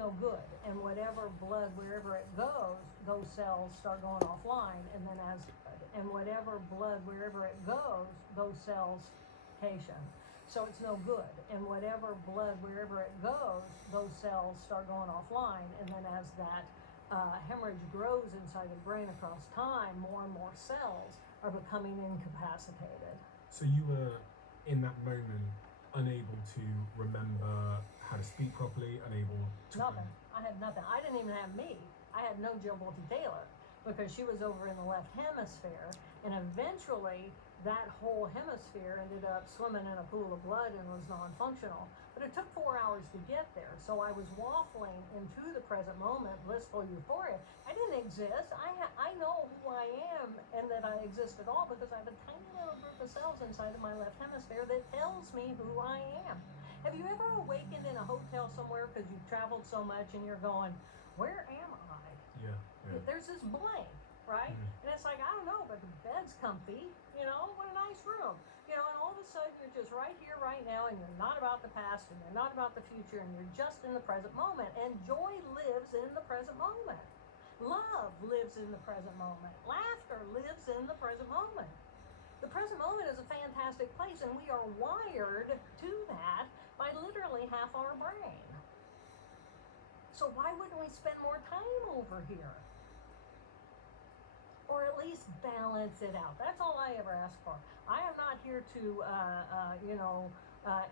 no good. And whatever blood, wherever it goes, those cells start going offline. And then whatever blood, wherever it goes, those cells, Haitian. So it's no good. And whatever blood, wherever it goes, those cells start going offline. And then as that hemorrhage grows inside the brain across time, more and more cells are becoming incapacitated. So you were, in that moment, unable to remember how to speak properly, unable to... Nothing. I had nothing. I didn't even have me. I had no Jill Bolte Taylor because she was over in the left hemisphere, and eventually that whole hemisphere ended up swimming in a pool of blood and was non-functional. But it took 4 hours to get there, so I was waffling into the present moment, blissful euphoria. I didn't exist. I know who I am and that I exist at all because I have a tiny little group of cells inside of my left hemisphere that tells me who I am. Have you ever awakened in a hotel somewhere because you've traveled so much and you're going, where am I? Yeah. There's this blank, right? And it's like, I don't know, but the bed's comfy, what a nice room. And all of a sudden you're just right here, right now, and you're not about the past and you're not about the future and you're just in the present moment. And joy lives in the present moment. Love lives in the present moment. Laughter lives in the present moment. The present moment is a fantastic place, and we are wired to that by literally half our brain. So why wouldn't we spend more time over here? Or at least balance it out. That's all I ever ask for. I am not here to,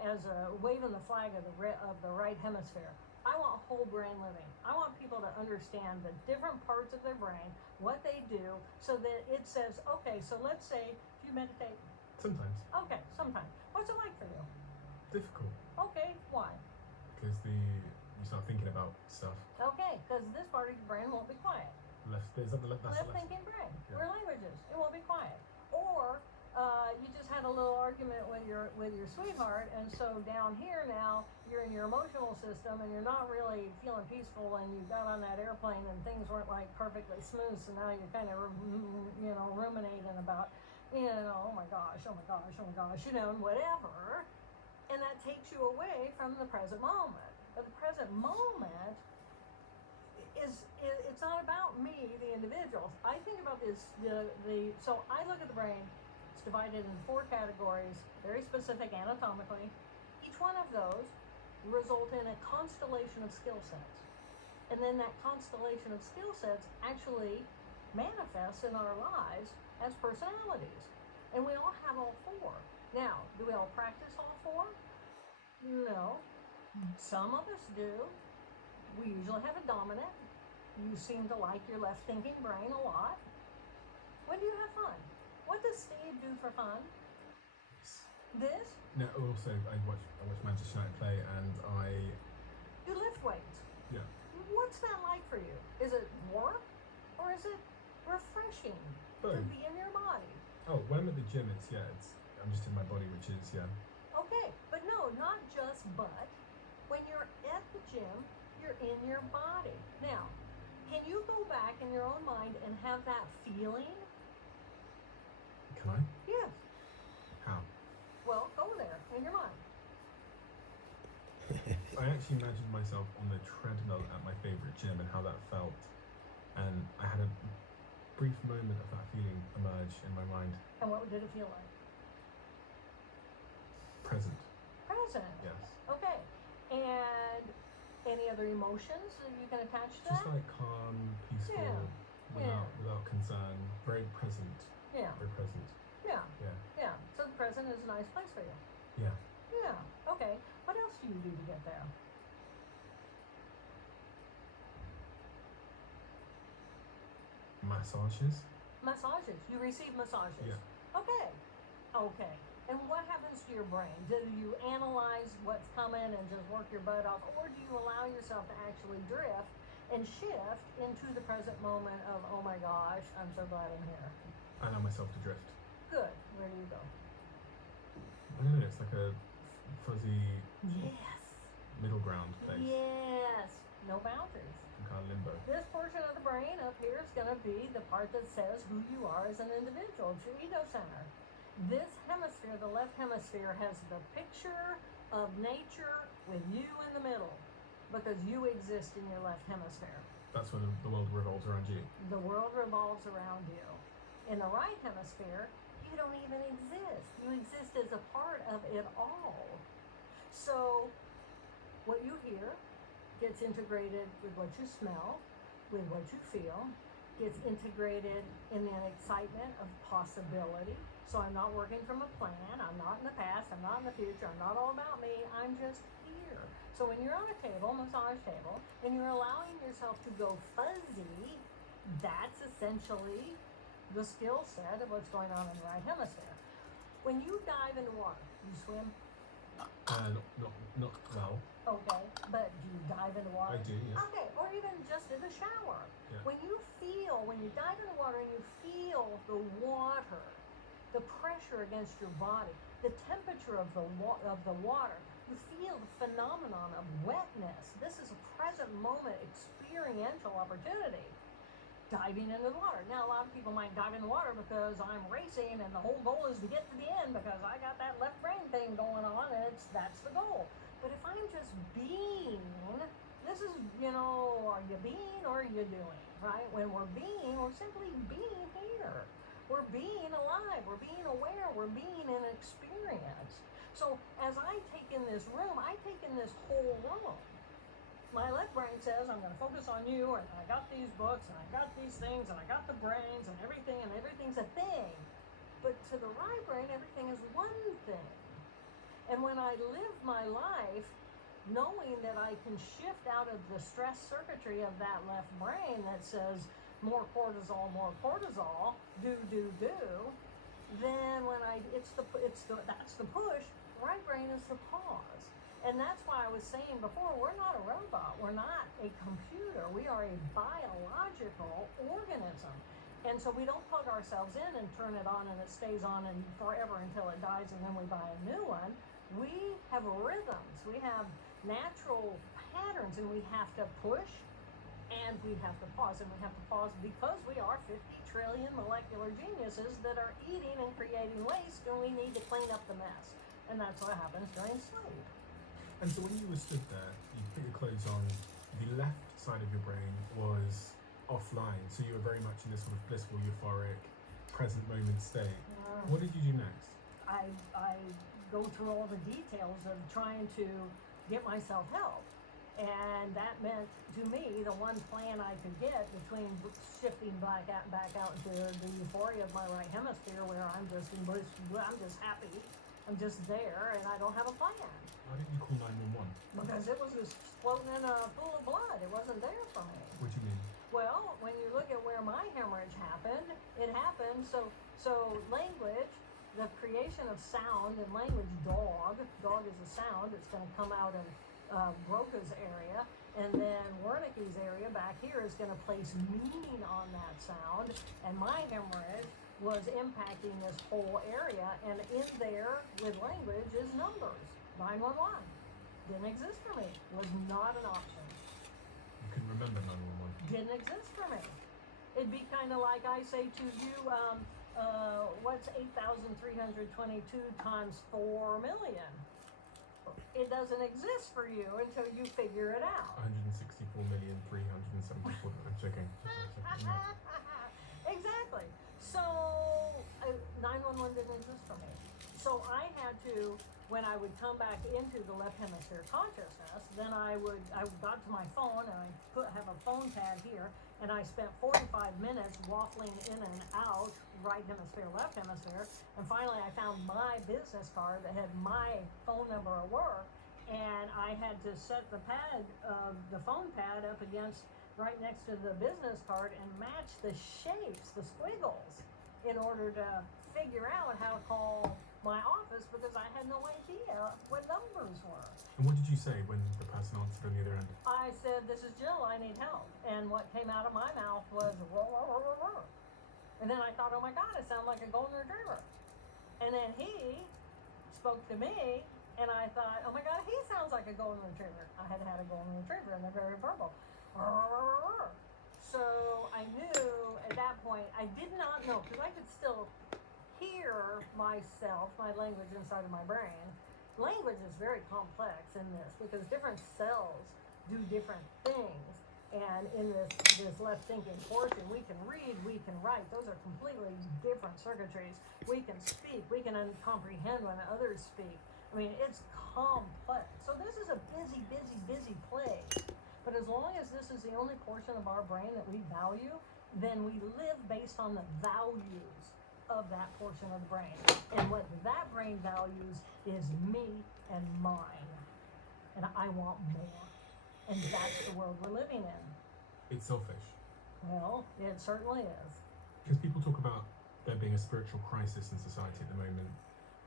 as a waving the flag of the right hemisphere. I want whole brain living. I want people to understand the different parts of their brain, what they do, so that it says, okay, so let's say, do you meditate? Sometimes. Okay, sometimes. What's it like for you? Difficult. Okay, why? Because you start thinking about stuff. Okay, because this part of your brain won't be quiet. Left Thinking brain. Yeah. We're languages. It won't be quiet. Or you just had a little argument with your sweetheart, and so down here now you're in your emotional system and you're not really feeling peaceful, and you got on that airplane and things weren't like perfectly smooth, so now you're kind of ruminating about oh my gosh, and whatever, and that takes you away from the present moment. But the present moment it's not about me, the individual. I think about this, so I look at the brain. It's divided into 4 categories, very specific anatomically. Each one of those result in a constellation of skill sets. And then that constellation of skill sets actually manifests in our lives as personalities. And we all have all 4. Now, do we all practice all 4? No. Some of us do. We usually have a dominant. You seem to like your left thinking brain a lot. When do you have fun? What does Steve do for fun? This? No, also I watch Manchester United play, and You lift weights. Yeah. What's that like for you? Is it work or is it refreshing to be in your body? Oh, when I'm at the gym, I'm just in my body, which is Okay, but no, not just but. When you're at the gym, you're in your body. Now, can you go back in your own mind and have that feeling? Can I? Yes. How? Well, go there in your mind. I actually imagined myself on the treadmill at my favorite gym and how that felt, and I had a brief moment of that feeling emerge in my mind. And what did it feel like? Present. Present. Yes. Okay. And any other emotions that you can attach to that? Just like calm, peaceful, without concern, very present. Yeah. Very present. Yeah. Yeah. Yeah. So the present is a nice place for you. Yeah. Yeah. Okay. What else do you do to get there? Massages. Massages. You receive massages. Yeah. Okay. Okay. And what happens to your brain? Do you analyze what's coming and just work your butt off, or do you allow yourself to actually drift and shift into the present moment of, oh my gosh, I'm so glad I'm here? I allow myself to drift. Good. Where do you go? I don't know, it's like a fuzzy Yes. middle ground place. Yes. No boundaries. Kind of limbo. This portion of the brain up here is going to be the part that says who you are as an individual. It's your ego center. This hemisphere, the left hemisphere, has the picture of nature with you in the middle. because you exist in your left hemisphere. That's when the world revolves around you. The world revolves around you. In the right hemisphere, you don't even exist. You exist as a part of it all. So what you hear gets integrated with what you smell, with what you feel, gets integrated in the excitement of possibility. So I'm not working from a plan. I'm not in the past. I'm not in the future. I'm not all about me. I'm just here. So when you're on a table, massage table, and you're allowing yourself to go fuzzy, that's essentially the skill set of what's going on in the right hemisphere. When you dive into water, you swim? Not well. Okay, but do you dive into water? I do, yeah. Okay, or even just in the shower. Yeah. When you dive into water and you feel the water, the pressure against your body, the temperature of the water, you feel the phenomenon of wetness. This is a present moment experiential opportunity. Diving into the water. Now, a lot of people might dive in the water because I'm racing and the whole goal is to get to the end because I got that left brain thing going on and that's the goal. But if I'm just being, this is, are you being or are you doing, right? When we're being, we're simply being here. We're being alive. We're being aware. We're being an experience. So as I take in this room, I take in this whole room. My left brain says, I'm going to focus on you, and I got these books, and I got these things, and I got the brains, and everything's a thing. But to the right brain, everything is one thing. And when I live my life knowing that I can shift out of the stress circuitry of that left brain that says, more cortisol, do, then when that's the push, right brain is the pause. And that's why I was saying before, we're not a robot. We're not a computer. We are a biological organism. And so we don't plug ourselves in and turn it on and it stays on and forever until it dies and then we buy a new one. We have rhythms. We have natural patterns and we have to push and we have to pause. And we have to pause because we are 50 trillion molecular geniuses that are eating and creating waste and we need to clean up the mess. And that's what happens during sleep. And so when you were stood there, you put your clothes on, the left side of your brain was offline, so you were very much in this sort of blissful, euphoric, present moment state. What did you do next? I go through all the details of trying to get myself help. And that meant, to me, the one plan I could get between shifting back out into the euphoria of my right hemisphere where I'm just happy, I'm just there, and I don't have a plan. Why didn't you call 911? Because it was just floating in a pool of blood. It wasn't there for me. What do you mean? Well, when you look at where my hemorrhage happened, it happened. So language, the creation of sound and language, dog is a sound. It's going to come out of Broca's area. And then Wernicke's area back here is going to place meaning on that sound. And my hemorrhage was impacting this whole area. And in there with language is numbers. 911 didn't exist for me. Was not an option. You can remember 911. Didn't exist for me. It'd be kind of like I say to you, what's 8,322 times 4 million? It doesn't exist for you until you figure it out. 164,374. I'm checking. Exactly. So 911 didn't exist for me. So I had to, when I would come back into the left hemisphere consciousness, then I got to my phone and I have a phone pad here, and I spent 45 minutes waffling in and out, right hemisphere, left hemisphere, and finally I found my business card that had my phone number at work, and I had to set the phone pad up against right next to the business card and match the shapes, the squiggles, in order to figure out how to call my office because I had no idea what numbers were. And what did you say when the person answered on the other end? I said, "This is Jill, I need help." And what came out of my mouth was roar, roar, roar, roar. And then I thought, oh my God, I sound like a golden retriever. And then he spoke to me and I thought, oh my God, he sounds like a golden retriever. I had had a golden retriever and they're very verbal. Roar, roar, roar, roar. So I knew at that point, I did not know, because I could still hear myself, my language inside of my brain. Language is very complex in this because different cells do different things. And in this left thinking portion, we can read, we can write. Those are completely different circuitries. We can speak, we can comprehend when others speak. I mean, it's complex. So this is a busy, busy, busy place. But as long as this is the only portion of our brain that we value, then we live based on the values of that portion of the brain. And what that brain values is me and mine. And I want more. And that's the world we're living in. It's selfish. Well, it certainly is. Because people talk about there being a spiritual crisis in society at the moment,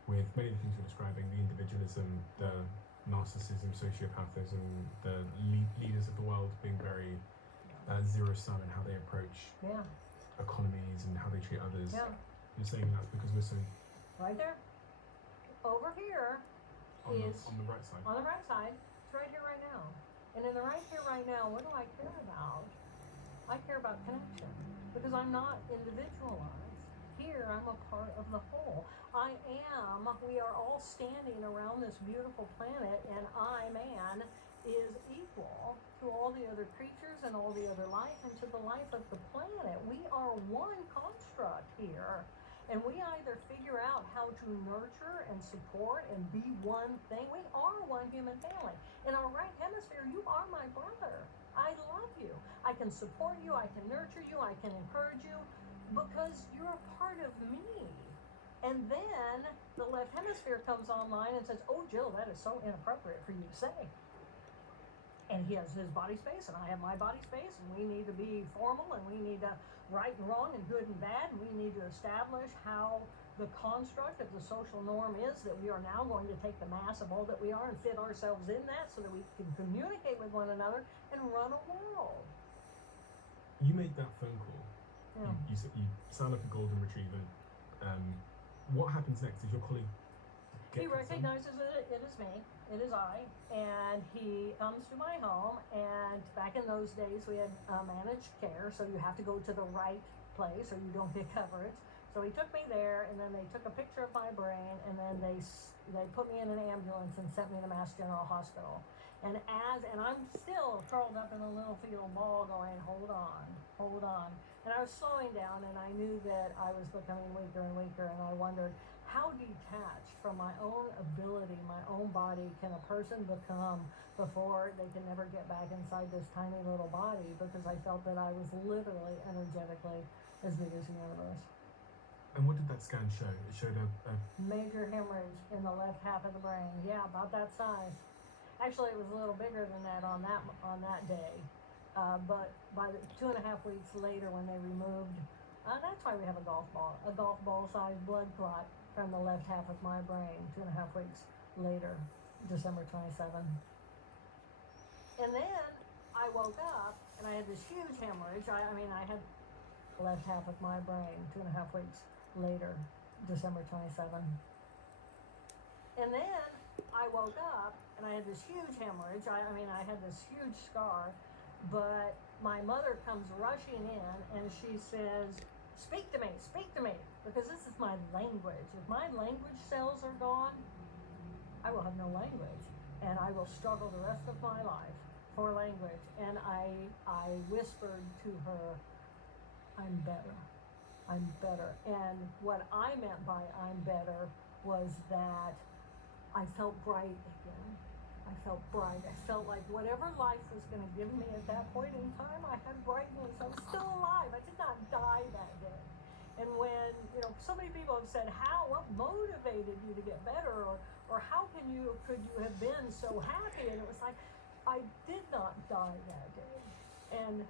with many of the things you're describing, the individualism, the narcissism, sociopathism, the leaders of the world being very zero-sum in how they approach economies and how they treat others. Yeah. You're saying that's because we're so... Right there. Over here on the right side. On the right side. It's right here, right now. And in the right here, right now, what do I care about? I care about connection. Because I'm not individualized. Here, I'm a part of the whole. We are all standing around this beautiful planet, and I, man, is equal to all the other creatures and all the other life and to the life of the planet. We are one construct here. And we either figure out how to nurture and support and be one thing. We are one human family. In our right hemisphere, you are my brother. I love you. I can support you. I can nurture you. I can encourage you because you're a part of me. And then the left hemisphere comes online and says, oh, Jill, that is so inappropriate for you to say. And he has his body space and I have my body space, and we need to be formal, and we need to right and wrong and good and bad, and we need to establish how the construct of the social norm is that we are now going to take the mass of all that we are and fit ourselves in that so that we can communicate with one another and run a world. You made that phone call. Yeah. You sound like a golden retriever. What happens next? Is your colleague He recognizes it is me, it is I, and he comes to my home. And back in those days, we had managed care, so you have to go to the right place or you don't get coverage. So he took me there, and then they took a picture of my brain, and then they put me in an ambulance and sent me to Mass General Hospital. And I'm still curled up in a little fetal ball going, hold on. And I was slowing down, and I knew that I was becoming weaker and weaker, and I wondered, how detached from my own ability, my own body, can a person become before they can never get back inside this tiny little body? Because I felt that I was literally, energetically, as big as the universe. And what did that scan show? It showed a major hemorrhage in the left half of the brain. Yeah, about that size. Actually, it was a little bigger than that on that day. But by 2.5 weeks later, when they removed, that's why we have a golf ball sized blood clot from the left half of my brain. 2.5 weeks later, December 27. And then I woke up and I had this huge hemorrhage. I had the left half of my brain. 2.5 weeks later, December 27. And then I woke up and I had this huge hemorrhage. I had this huge scar. But my mother comes rushing in and she says, speak to me, because this is my language. If my language cells are gone, I will have no language, and I will struggle the rest of my life for language. And I whispered to her, I'm better. And what I meant by I'm better was that I felt bright again. I felt bright. I felt like whatever life was going to give me at that point in time, I had brightness. I was still alive. I did not die that day. And when, so many people have said, what motivated you to get better? Or how could you have been so happy? And it was like, I did not die that day. And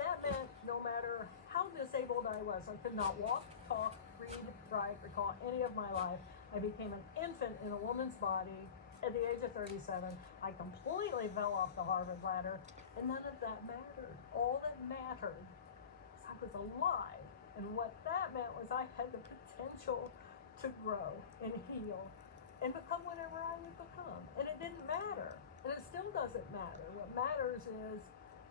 that meant no matter how disabled I was, I could not walk, talk, read, write, recall any of my life. I became an infant in a woman's body. At the age of 37, I completely fell off the Harvard ladder, and none of that mattered. All that mattered was I was alive, and what that meant was I had the potential to grow and heal and become whatever I would become. And it didn't matter, and it still doesn't matter. What matters is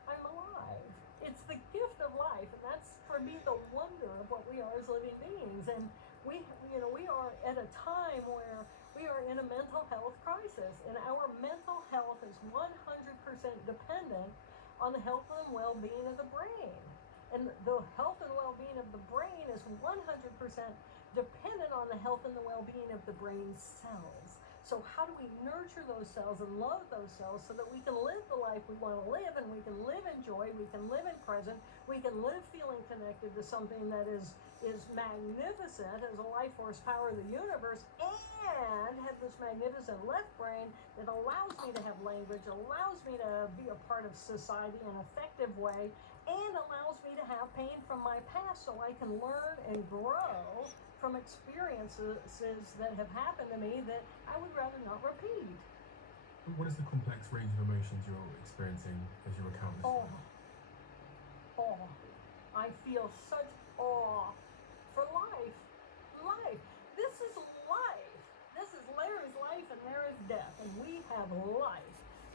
I'm alive. It's the gift of life, and that's, for me, the wonder of what we are as living beings. And we are at a time where We are in a mental health crisis, and our mental health is 100% dependent on the health and well-being of the brain. And the health and well-being of the brain is 100% dependent on the health and the well-being of the brain cells. So how do we nurture those cells and love those cells so that we can live the life we want to live, and we can live in joy, we can live in present, we can live feeling connected to something that is magnificent as a life force power of the universe, and have this magnificent left brain that allows me to have language, allows me to be a part of society in an effective way, and allows me to have pain from my past so I can learn and grow from experiences that have happened to me that I would rather not repeat. What is the complex range of emotions you're experiencing as you recount this? Awe. I feel such awe for life. Life. This is life. This is Larry's life, and there is death, and we have life.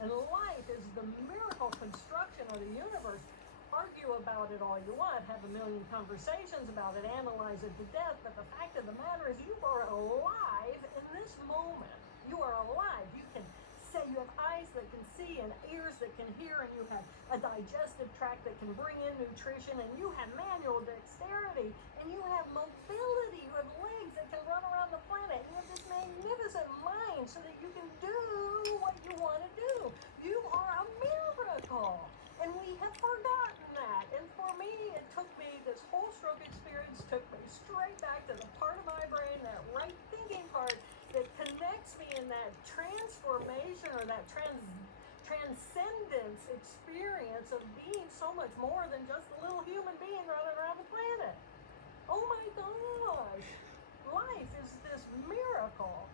And life is the miracle construction of the universe. Argue about it all you want, have a million conversations about it, analyze it to death, but the fact of the matter is you are alive in this moment. You are alive. You can say you have eyes that can see and ears that can hear, and you have a digestive tract that can bring in nutrition, and you have manual dexterity, and you have mobility. You have legs that can run around the planet. You have this magnificent mind so that you can do what you want to do. You are a miracle. And we have forgotten that. And for me, it took me, this whole stroke experience took me straight back to the part of my brain, that right thinking part that connects me in that transformation or that transcendence experience of being so much more than just a little human being running around the planet. Oh my gosh. Life is this miracle.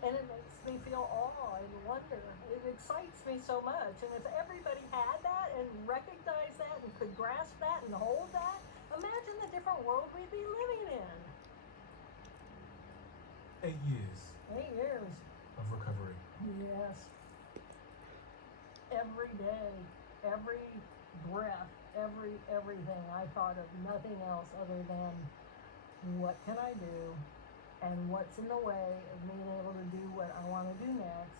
And it makes me feel awe and wonder. It excites me so much. And if everybody had that and recognized that and could grasp that and hold that, imagine the different world we'd be living in. 8 years. 8 years. Of recovery. Yes. Every day, every breath, everything, I thought of nothing else other than what can I do? And what's in the way of being able to do what I want to do next,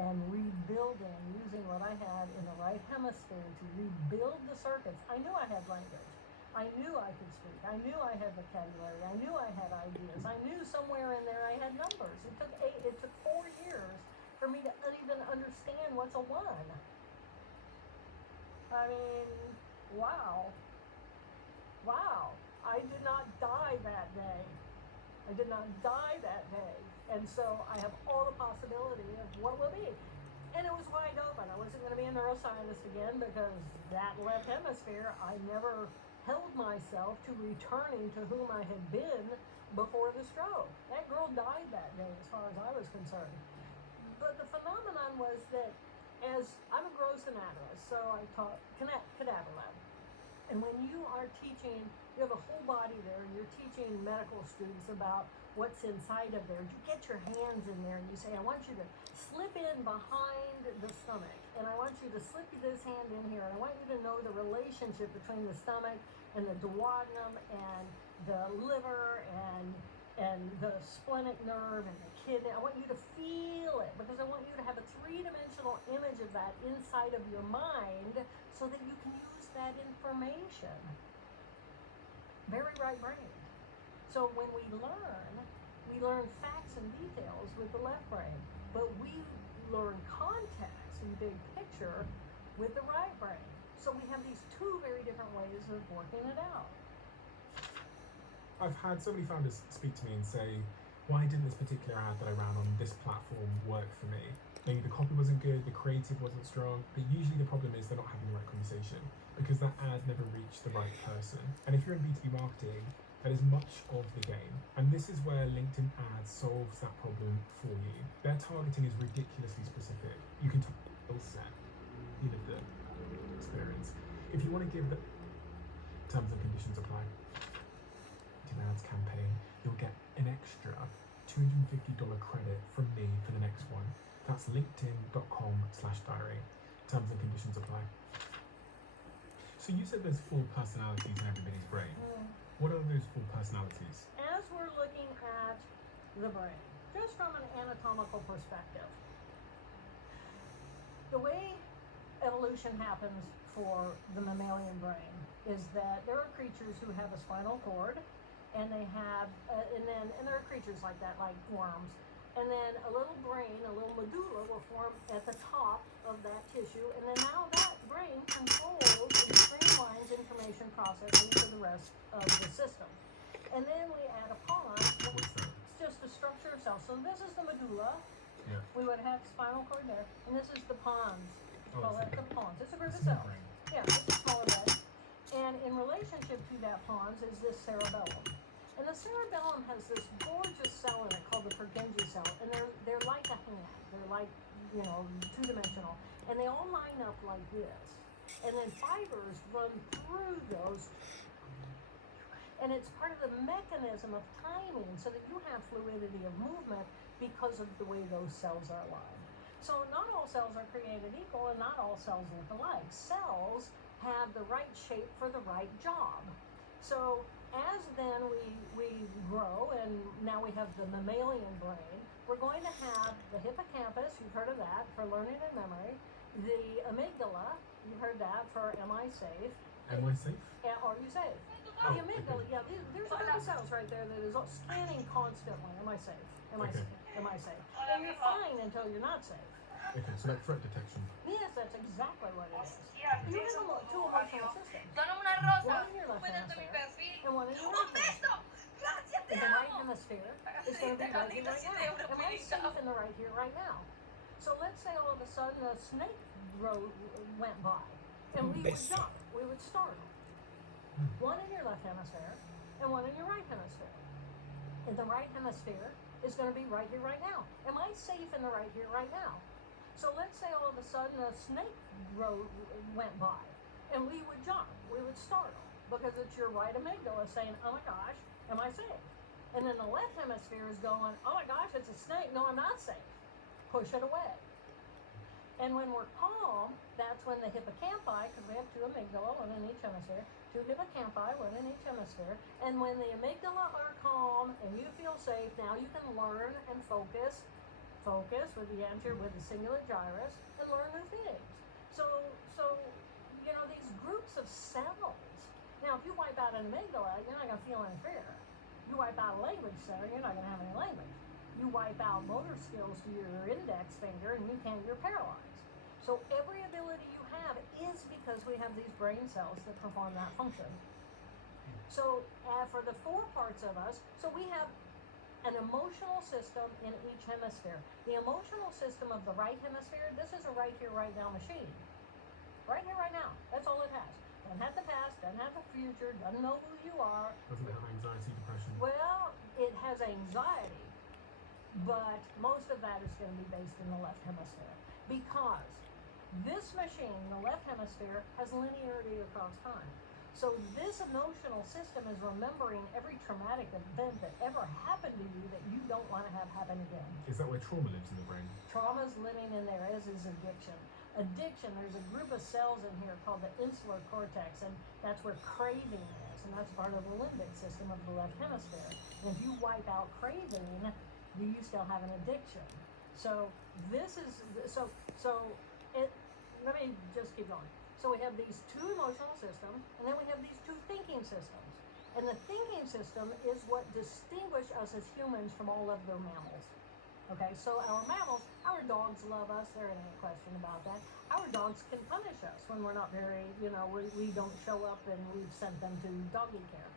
and rebuilding, using what I had in the right hemisphere to rebuild the circuits. I knew I had language. I knew I could speak. I knew I had vocabulary. I knew I had ideas. I knew somewhere in there I had numbers. It took 4 years for me to even understand what's a 1. I mean, wow. Wow. I did not die that day. I did not die that day. And so I have all the possibility of what will be. And it was wide open. I wasn't going to be a neuroscientist again because that left hemisphere, I never held myself to returning to whom I had been before the stroke. That girl died that day as far as I was concerned. But the phenomenon was that as I'm a gross anatomist, so I taught cadaver lab. And when you are teaching, you have a whole body there, and you're teaching medical students about what's inside of there. You get your hands in there and you say, I want you to slip in behind the stomach, and I want you to slip this hand in here, and I want you to know the relationship between the stomach and the duodenum and the liver and the splenic nerve and the kidney. I want you to feel it because I want you to have a 3-dimensional image of that inside of your mind so that you can use that information. Very right brain. So when we learn facts and details with the left brain, but we learn context and big picture with the right brain. So we have these 2 very different ways of working it out. I've had so many founders speak to me and say, why didn't this particular ad that I ran on this platform work for me? Maybe the copy wasn't good, the creative wasn't strong, but usually the problem is they're not having the right conversation because that ad never reached the right person. And if you're in B2B marketing, that is much of the game. And this is where LinkedIn ads solves that problem for you. Their targeting is ridiculously specific. You can talk skill set, you live the experience. If you want to give the terms and conditions apply, LinkedIn ads campaign, you'll get an extra $250 credit from me for the next one. That's linkedin.com/diary. Terms and conditions apply. So you said there's 4 personalities in everybody's brain. What are those 4 personalities? As we're looking the brain, just from an anatomical perspective. The way evolution happens for the mammalian brain is that there are creatures who have a spinal cord, and they have, and there are creatures like that, like worms, and then a little brain, a little medulla will form at the top of that tissue, and then now that brain controls and streamlines information processing for the rest of the system. And then we add a pons. What's that? It's just the structure of cells. So this is the medulla. Yeah. We would have spinal cord there, and this is the pons. Oh, Call it's that the pons. It's a group of small cells. brain. Yeah, it's a smaller brain. And in relationship to that pons is this cerebellum. And the cerebellum has this gorgeous cell in it called the Purkinje cell, and they're like a hand. They're like, two-dimensional, and they all line up like this. And then fibers run through those, and it's part of the mechanism of timing so that you have fluidity of movement because of the way those cells are aligned. So not all cells are created equal, and not all cells look alike. Cells have the right shape for the right job. So as then we grow, and now we have the mammalian brain, we're going to have the hippocampus, you've heard of that, for learning and memory, the amygdala, you've heard that for am I safe? Am I safe? Are you safe? Oh, The amygdala, okay. yeah, there's a group of cells right there that is scanning constantly, am I safe? Am I Okay. safe? Am I safe? And you're fine until you're not safe. Okay, so like threat detection. Yes, that's exactly what it is. Hostia, You eso, have two emotional systems, Dame una rosa. one in your left Métete mi hemisphere perfil. and one in your ¡Un right hemisphere. beso! ¡Gracias, te In the right amo! hemisphere is going to be right here, right now. Am I safe in the right here, right now? So let's say all of a sudden a snake went by, and we would jump, we would startle. One in your left hemisphere and one in your right hemisphere. In the right hemisphere is going to be right here, right now. Am I safe in the right here, right now? So let's say all of a sudden a snake went by, and we would jump, we would startle, because it's your right amygdala saying, oh my gosh, am I safe? And then the left hemisphere is going, oh my gosh, it's a snake, no, I'm not safe. Push it away. And when we're calm, that's when the hippocampi, because we have two amygdala, one in each hemisphere, two hippocampi, one in each hemisphere, and when the amygdala are calm and you feel safe, now you can learn and focus with the anterior, with the cingulate gyrus, and learn new things. So these groups of cells. Now, if you wipe out an amygdala, you're not going to feel any fear. You wipe out a language center, you're not going to have any language. You wipe out motor skills to your index finger, and you're paralyzed. So every ability you have is because we have these brain cells that perform that function. So for the four parts of us, so we have an emotional system in each hemisphere. The emotional system of the right hemisphere, this is a right here, right now machine. Right here, right now. That's all it has. Doesn't have the past, doesn't have the future, doesn't know who you are. Doesn't it have anxiety, depression? Well, it has anxiety, but most of that is going to be based in the left hemisphere. Because this machine, the left hemisphere, has linearity across time. So this emotional system is remembering every traumatic event that ever happened to you that you don't want to have happen again. Is that where trauma lives in the brain? Trauma's living in there, as is addiction. Addiction, there's a group of cells in here called the insular cortex, and that's where craving is, and that's part of the limbic system of the left hemisphere. And if you wipe out craving, you still have an addiction. So this is, let me just keep going. So we have these two emotional systems, and then we have these two thinking systems. And the thinking system is what distinguishes us as humans from all other mammals. Okay, so our mammals, our dogs love us, there ain't any question about that. Our dogs can punish us when we're not very, we don't show up and we've sent them to doggy care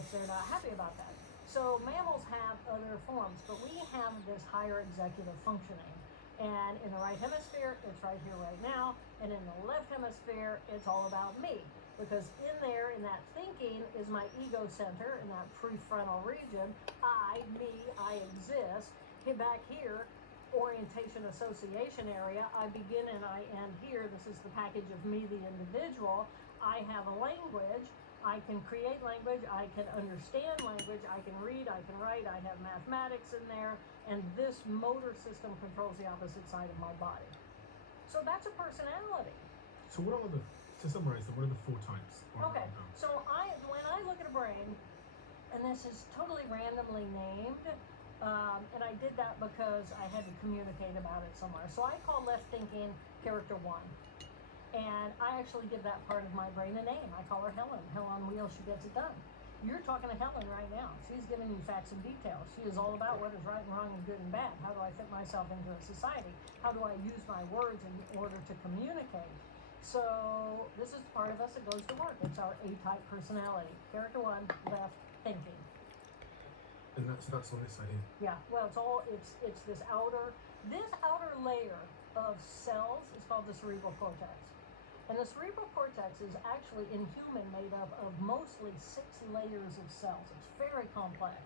if they're not happy about that. So mammals have other forms, but we have this higher executive functioning. And in the right hemisphere, it's right here, right now. And in the left hemisphere, it's all about me. Because in there, in that thinking, is my ego center, in that prefrontal region. I, me, I exist. Get back here, orientation association area. I begin and I end here. This is the package of me, the individual. I have a language. I can create language. I can understand language. I can read. I can write. I have mathematics in there. And this motor system controls the opposite side of my body. So that's a personality. So to summarize, what are the four types? Okay, so when I look at a brain, and this is totally randomly named, And I did that because I had to communicate about it somewhere. So I call left thinking character 1. And I actually give that part of my brain a name. I call her Helen. Hell on wheels, she gets it done. You're talking to Helen right now. She's giving you facts and details. She is all about what is right and wrong and good and bad. How do I fit myself into a society? How do I use my words in order to communicate? So this is the part of us that goes to work. It's our A-type personality. Character 1, left thinking. And that's on this side here. Yeah, well, it's this outer layer of cells is called the cerebral cortex. And the cerebral cortex is actually in human made up of mostly 6 layers of cells. It's very complex.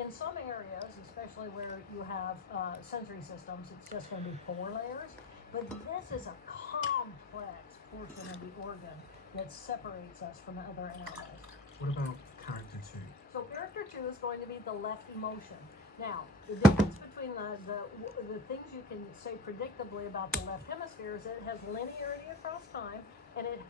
In some areas, especially where you have sensory systems, it's just going to be 4 layers. But this is a complex portion of the organ that separates us from other animals. What about character 2? So character 2 is going to be the left emotion. Now, the difference between the things you can say predictably about the left hemisphere is that it has linearity across time and it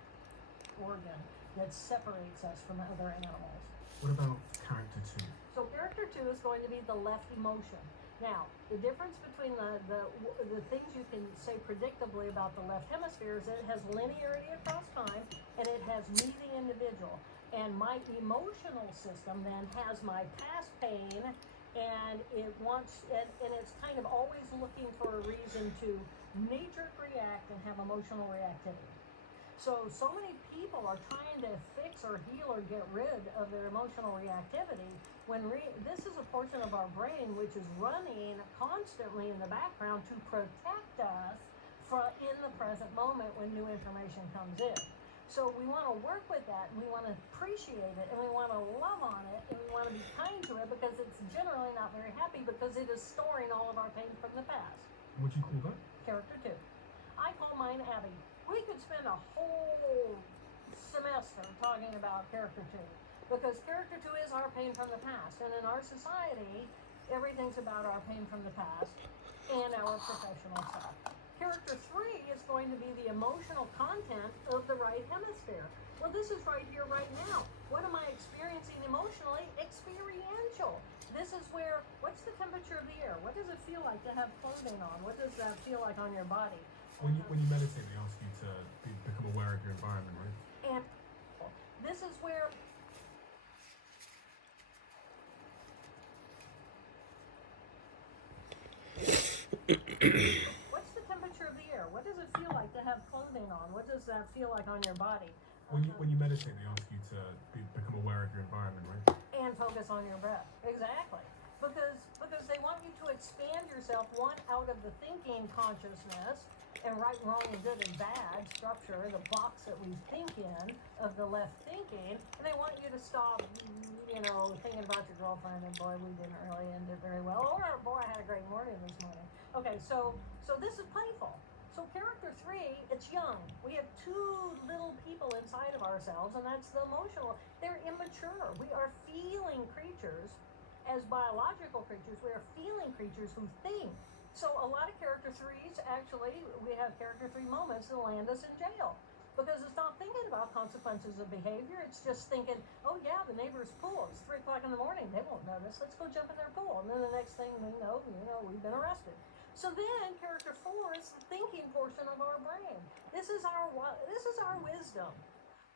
organ that separates us from other animals. What about character 2? So character 2 is going to be the left emotion. Now, the difference between the things you can say predictably about the left hemisphere is that it has linearity across time and it has me, the individual. And my emotional system then has my past pain, and it wants, and it's kind of always looking for a reason to knee-jerk react and have emotional reactivity. So many people are trying to fix or heal or get rid of their emotional reactivity when this is a portion of our brain which is running constantly in the background to protect us in the present moment when new information comes in. So we want to work with that, and we want to appreciate it, and we want to love on it, and we want to be kind to it because it's generally not very happy because it is storing all of our pain from the past. What do you call that? Character 2. I call mine Abby. We could spend a whole semester talking about character 2 because character 2 is our pain from the past, and in our society, everything's about our pain from the past and our professional stuff. Character 3 is going to be the emotional content of the right hemisphere. Well, this is right here, right now. What am I experiencing emotionally? Experiential. This is where, what's the temperature of the air? What does it feel like to have clothing on? What does that feel like on your body? When you meditate, they ask you to become aware of your environment, right? And this is where what's the temperature of the air? What does it feel like to have clothing on? What does that feel like on your body? When you meditate, they ask you to become aware of your environment, right? And focus on your breath. Exactly. Because they want you to expand yourself, one, out of the thinking consciousness and right, wrong, and good and bad structure, the box that we think in of the left thinking, and they want you to stop, thinking about your girlfriend and boy, we didn't really end it very well, or boy, I had a great morning this morning. Okay, so this is playful. So character 3, it's young. We have 2 little people inside of ourselves, and that's the emotional. They're immature. We are feeling creatures. As biological creatures, we are feeling creatures who think. So a lot of character 3s, actually, we have character 3 moments that land us in jail. Because it's not thinking about consequences of behavior. It's just thinking, oh yeah, the neighbor's pool. It's 3 o'clock in the morning. They won't notice. Let's go jump in their pool. And then the next thing we know, we've been arrested. So then character 4 is the thinking portion of our brain. This is our wisdom.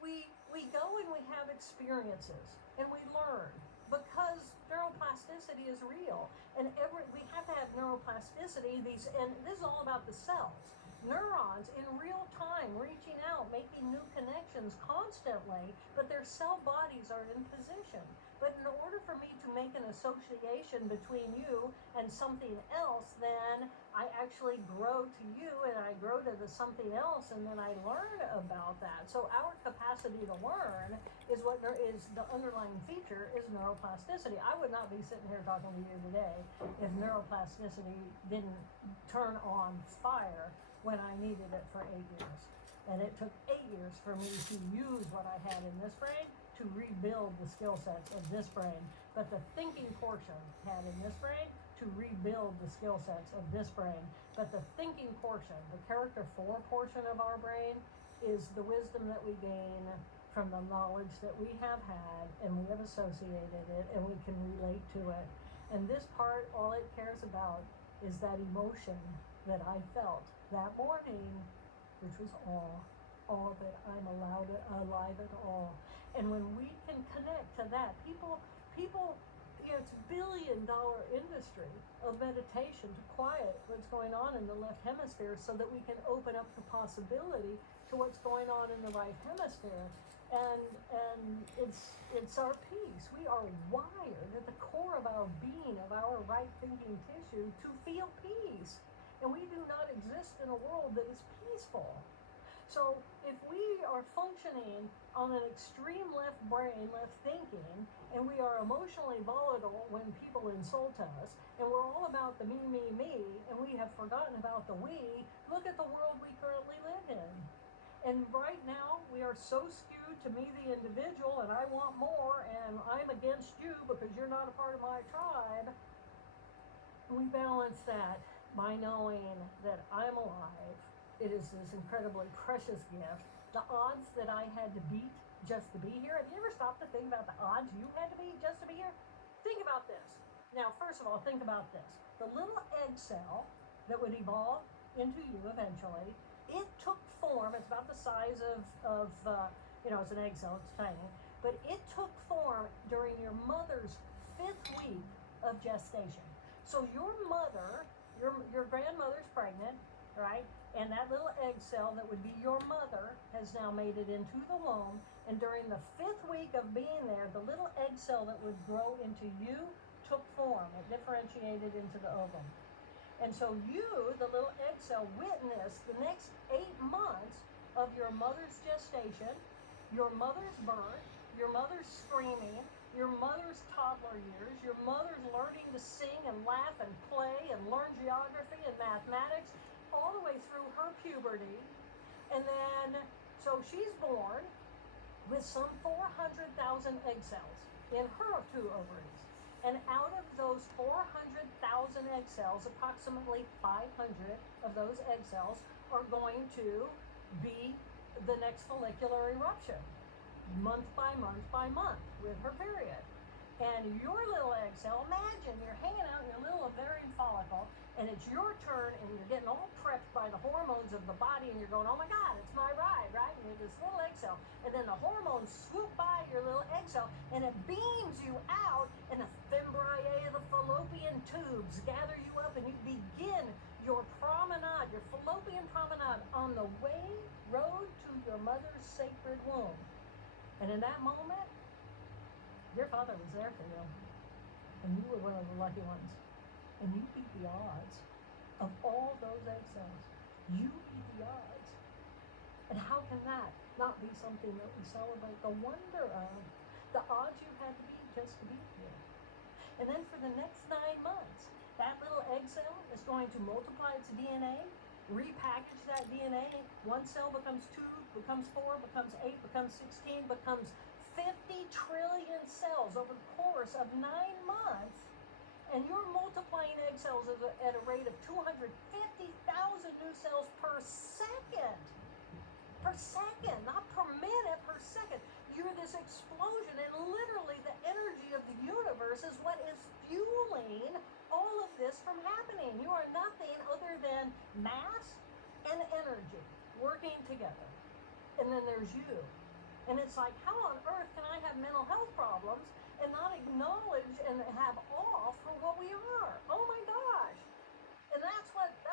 We go and we have experiences and we learn because neuroplasticity is real. And we have to have neuroplasticity. And this is all about the cells. Neurons in real time reaching out, making new connections constantly, but their cell bodies are in position. But in order for me to make an association between you and something else, then I actually grow to you and I grow to the something else, and then I learn about that. So our capacity to learn is what there is, the underlying feature is neuroplasticity. I would not be sitting here talking to you today if neuroplasticity didn't turn on fire when I needed it for 8 years. And it took 8 years for me to use what I had in this brain to rebuild the skill sets of this brain, but the thinking portion had in this brain to rebuild the skill sets of this brain, but the thinking portion, the character 4 portion of our brain, is the wisdom that we gain from the knowledge that we have had, and we have associated it, and we can relate to it. And this part, all it cares about is that emotion that I felt that morning, which was all that I'm allowed alive at all. And when we can connect to that, people, it's $1 billion industry of meditation to quiet what's going on in the left hemisphere so that we can open up the possibility to what's going on in the right hemisphere. And it's our peace. We are wired at the core of our being, of our right thinking tissue, to feel peace. And we do not exist in a world that is peaceful. So if we are functioning on an extreme left brain, left thinking, and we are emotionally volatile when people insult us, and we're all about the me, and we have forgotten about the we, look at the world we currently live in. And right now, we are so skewed to me, the individual, and I want more, and I'm against you because you're not a part of my tribe. We balance that by knowing that I'm alive. It is this incredibly precious gift. The odds that I had to beat just to be here. Have you ever stopped to think about the odds you had to beat just to be here? Think about this. Now, first of all, think about this. The little egg cell that would evolve into you eventually, it took form. It's about the size of it's an egg cell, it's tiny. But it took form during your mother's 5th week of gestation. So your mother, your grandmother's pregnant, right? And that little egg cell that would be your mother has now made it into the womb. And during the 5th week of being there, the little egg cell that would grow into you took form. It differentiated into the ovum. And so you, the little egg cell, witnessed the next 8 months of your mother's gestation, your mother's birth, your mother's screaming, your mother's toddler years, your mother's learning to sing and laugh and play and learn geography and mathematics, all the way through her puberty. And then, so she's born with some 400,000 egg cells in her 2 ovaries. And out of those 400,000 egg cells, approximately 500 of those egg cells are going to be the next follicular eruption, month by month by month, with her period. And your little egg cell, imagine you're hanging out in your little ovarian follicle, and it's your turn, and you're getting all prepped by the hormones of the body, and you're going, oh my God, it's my ride, right? And you're this little egg cell, and then the hormones swoop by your little egg cell, and it beams you out, and the fimbriae, the fallopian tubes, gather you up, and you begin your promenade, your fallopian promenade on the road to your mother's sacred womb. And in that moment, your father was there for you, and you were one of the lucky ones. And you beat the odds of all those egg cells. You beat the odds. And how can that not be something that we celebrate the wonder of? The odds you had to beat just to be here. And then for the next 9 months, that little egg cell is going to multiply its DNA, repackage that DNA. 1 cell becomes 2, becomes 4, becomes 8, becomes 16, becomes 50 trillion cells over the course of 9 months. And you're multiplying egg cells at a rate of 250,000 new cells per second. Per second, not per minute, per second. You're this explosion, and literally the energy of the universe is what is fueling all of this from happening. You are nothing other than mass and energy working together. And then there's you. And it's like, how on earth can I have mental health problems and not acknowledge and have awe for what we are? Oh my gosh. And that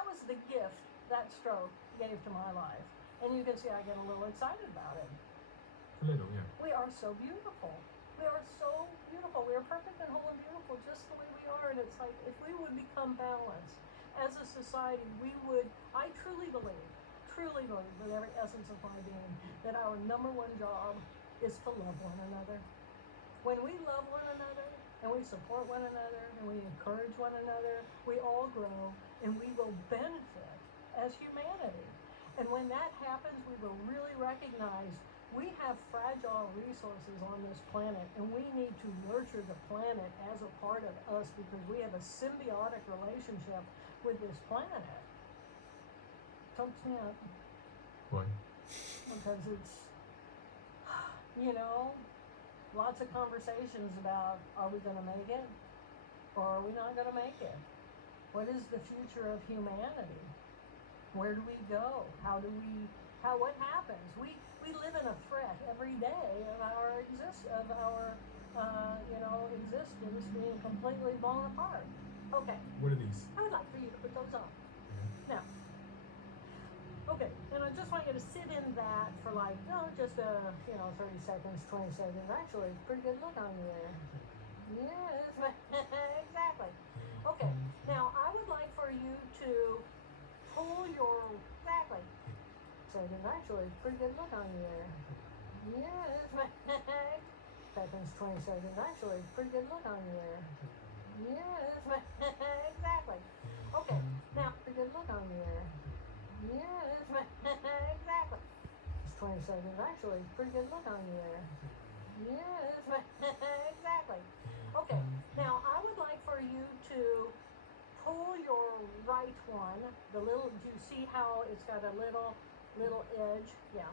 was the gift that stroke gave to my life. And you can see I get a little excited about it. A little, yeah. We are so beautiful. We are so beautiful. We are perfect and whole and beautiful just the way we are. And it's like, if we would become balanced as a society, I truly believe with every essence of my being, that our number 1 job is to love one another. When we love one another, and we support one another, and we encourage one another, we all grow, and we will benefit as humanity. And when that happens, we will really recognize we have fragile resources on this planet, and we need to nurture the planet as a part of us, because we have a symbiotic relationship with this planet. Chokes me up. Why? Because it's, lots of conversations about, are we going to make it? Or are we not going to make it? What is the future of humanity? Where do we go? What happens? We live in a fret every day of our existence being completely blown apart. Okay. What are these? I would like for you to put those on. Now, okay, and I just want you to sit in that for just 30 seconds, 20 seconds. Actually, pretty good look on you there. Yes, exactly. Okay, now I would like for you to pull your, exactly. Seconds, actually, pretty good look on you there. Yes, seconds, 20 seconds. Actually, pretty good look on you there. Yes, exactly. Okay, now pretty good look on you there. Yes, exactly. It's 20 seconds. Actually, pretty good look on you there. Yes, exactly. Okay, now I would like for you to pull your right one. Do you see how it's got a little edge? Yeah.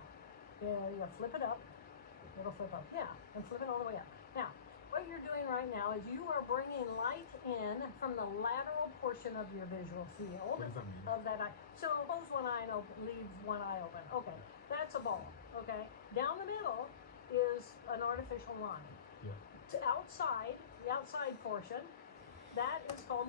Yeah, flip it up. It'll flip up. Yeah, and flip it all the way up. Now, what you're doing right now is you are bringing light in from the lateral portion of your visual field. What does that mean? Of that eye. So close one eye and leave one eye open. Okay, that's a ball. Okay, down the middle is an artificial line. Yeah. To outside, the outside portion, that is called.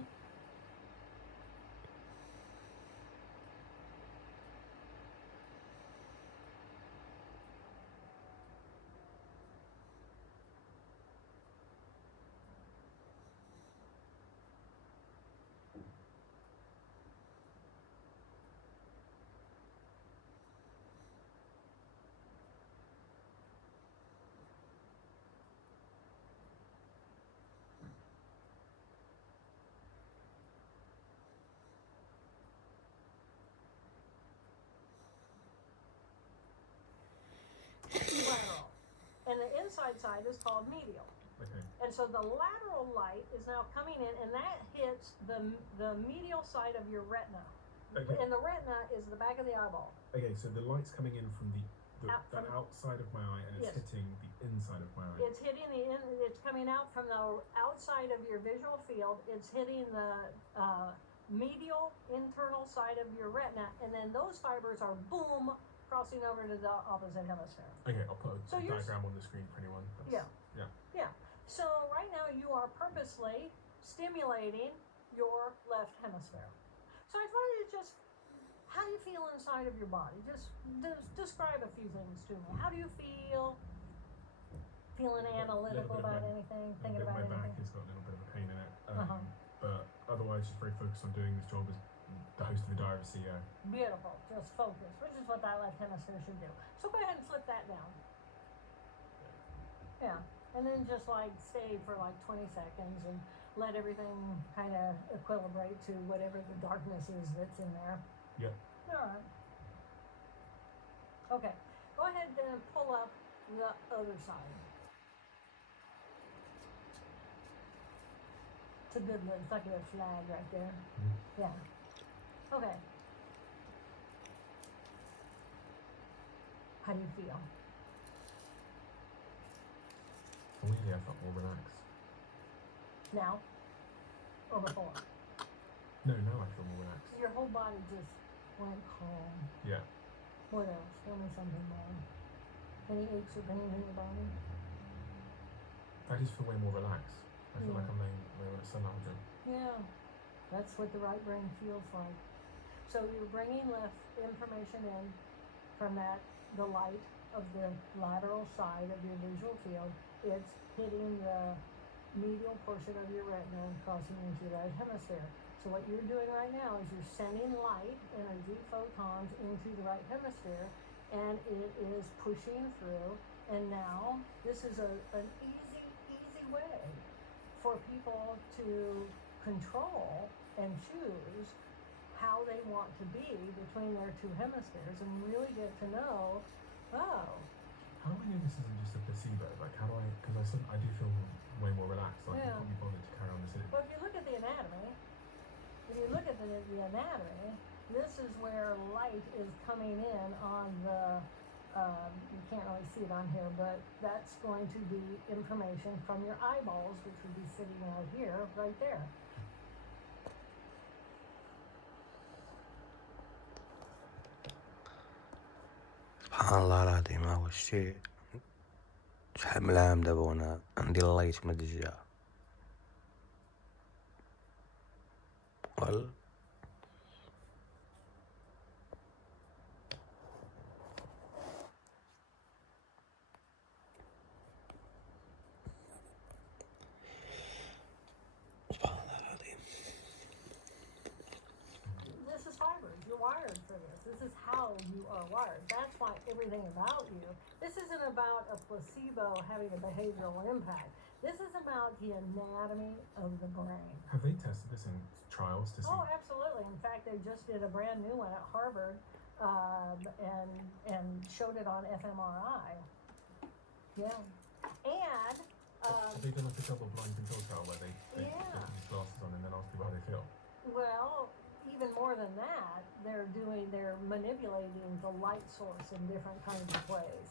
Lateral. And the inside side is called medial. Okay. And so the lateral light is now coming in, and that hits the medial side of your retina. Okay. And the retina is the back of the eyeball. Okay, so the light's coming in from the outside of my eye, and it's Yes. hitting the inside of my eye. It's hitting it's coming out from the outside of your visual field. It's hitting the medial internal side of your retina, and then those fibers are boom crossing over to the opposite hemisphere. Okay, I'll put a So you're diagram on the screen for anyone. Yeah. Yeah. Yeah. So right now you are purposely stimulating your left hemisphere. So I thought you just, how do you feel inside of your body? Just describe a few things to me. How do you feel? Feeling analytical about anything? Thinking about my back anything? has got a little bit of a pain in it. Uh-huh. But otherwise, just very focused on doing this job as the host of the Diary of a CEO. Beautiful. Just focus, which is what that left hemisphere should do. So go ahead and flip that down. Yeah. And then just stay for 20 seconds and let everything kind of equilibrate to whatever the darkness is that's in there. Yep. All right. Okay. Go ahead and pull up the other side. It's a good look. It's like a flag right there. Mm-hmm. Yeah. Okay. How do you feel? Weirdly, I felt more relaxed. Now? Or before? No, now I feel more relaxed. Your whole body just went calm. Yeah. What else? Tell me something more. Any aches or pains in your body? I just feel way more relaxed. I feel Yeah. like I'm laying on a sun lounger. Yeah. That's what the right brain feels like. So you're bringing left information in from the light of the lateral side of your visual field. It's hitting the medial portion of your retina and crossing into the right hemisphere. So what you're doing right now is you're sending light energy, photons, into the right hemisphere, and it is pushing through. And now this is an easy way for people to control and choose how they want to be between their two hemispheres and really get to know, oh, How do I know this isn't just a placebo? Like, how do I? Because I do feel way more relaxed. Like, Yeah. I can't be bothered to carry on this. well, if you look at the anatomy, this is where light is coming in on the you can't really see it on here, but that's going to be information from your eyeballs, which would be sitting out here, right there. سبحان الله العظيم هو الشيء شحال من عام دابا وانا عندي اللايت مدجع وال سبحان الله العظيم. This is fibers. You're wired for this. This is how you are wired. That's why everything about you, this isn't about a placebo having a behavioral impact. This is about the anatomy of the brain. Have they tested this in trials to see? Oh, absolutely. In fact, they just did a brand new one at Harvard and showed it on fMRI. Yeah. And Have they done like a double-blind control trial where they Yeah. put these glasses on and then ask people how they feel? well, even more than that, they're manipulating the light source in different kinds of ways.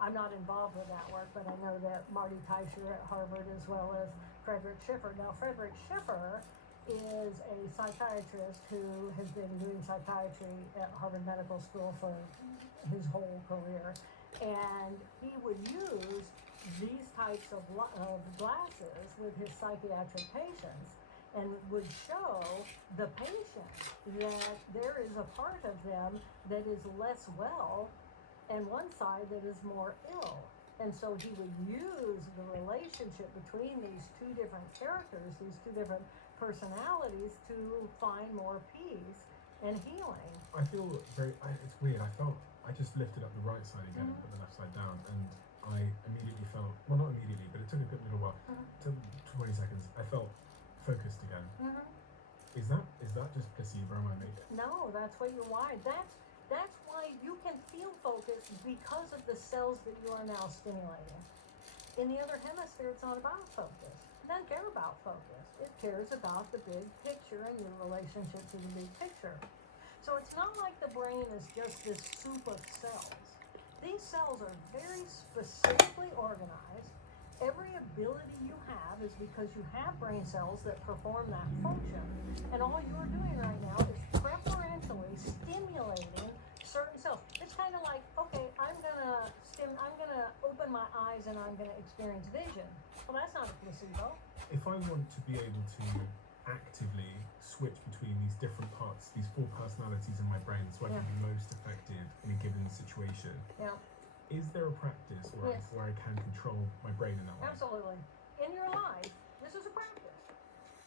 I'm not involved with that work, but I know that Marty Teicher at Harvard as well as Frederick Schiffer. Now, Frederick Schiffer is a psychiatrist who has been doing psychiatry at Harvard Medical School for his whole career. And he would use these types of glasses with his psychiatric patients and would show the patient that there is a part of them that is less well and one side that is more ill. And so he would use the relationship between these two different characters, these two different personalities, to find more peace and healing. I feel it's weird. I just lifted up the right side again and put the left side down, and I immediately felt, well, not immediately, but it took a good little while, took 20 seconds. I felt focused again. Is that just placebo? Am I making it? No, that's what you're wired. That's why you can feel focused, because of the cells that you are now stimulating. In the other hemisphere, it's not about focus. It doesn't care about focus. It cares about the big picture and your relationship to the big picture. So it's not like the brain is just this soup of cells. These cells are very specifically organized. Every ability you have is because you have brain cells that perform that function. And all you're doing right now is preferentially stimulating certain cells. It's kind of like, okay, I'm gonna open my eyes and I'm gonna experience vision. Well, that's not a placebo. If I want to be able to actively switch between these different parts, these four personalities in my brain, so I can be most effective in a given situation, Yeah. is there a practice where, Yes. where I can control my brain in that way? Absolutely. In your life, this is a practice.